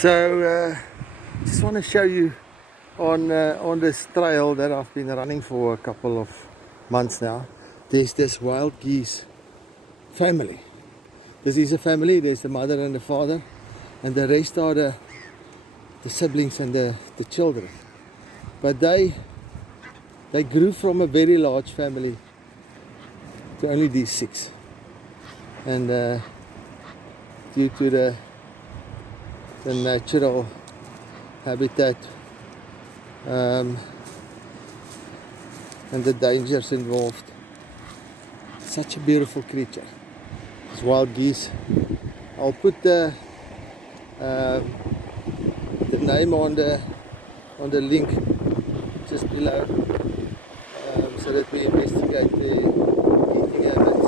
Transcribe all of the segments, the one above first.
So just want to show you on this trail that I've been running for a couple of months now. There's this wild geese family. This is a family. There's the mother and the father, and the rest are the siblings and the children. But they grew from a very large family to only these 6, and due to the natural habitat and the dangers involved. Such a beautiful creature. It's wild geese. I'll put the name on the link just below, so that we investigate the eating habits.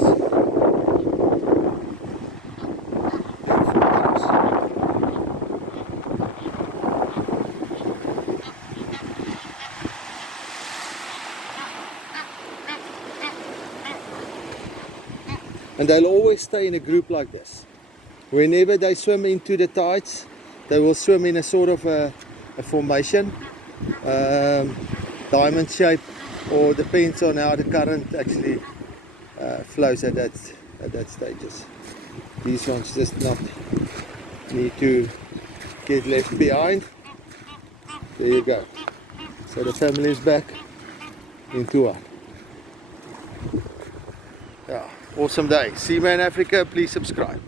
And they'll always stay in a group like this. Whenever they swim into the tides, they will swim in a sort of a formation, diamond shape, or depends on how the current actually flows at that stages. These ones just not need to get left behind. There you go. So the family is back in tour. Yeah, awesome day. CMAN Africa, please subscribe.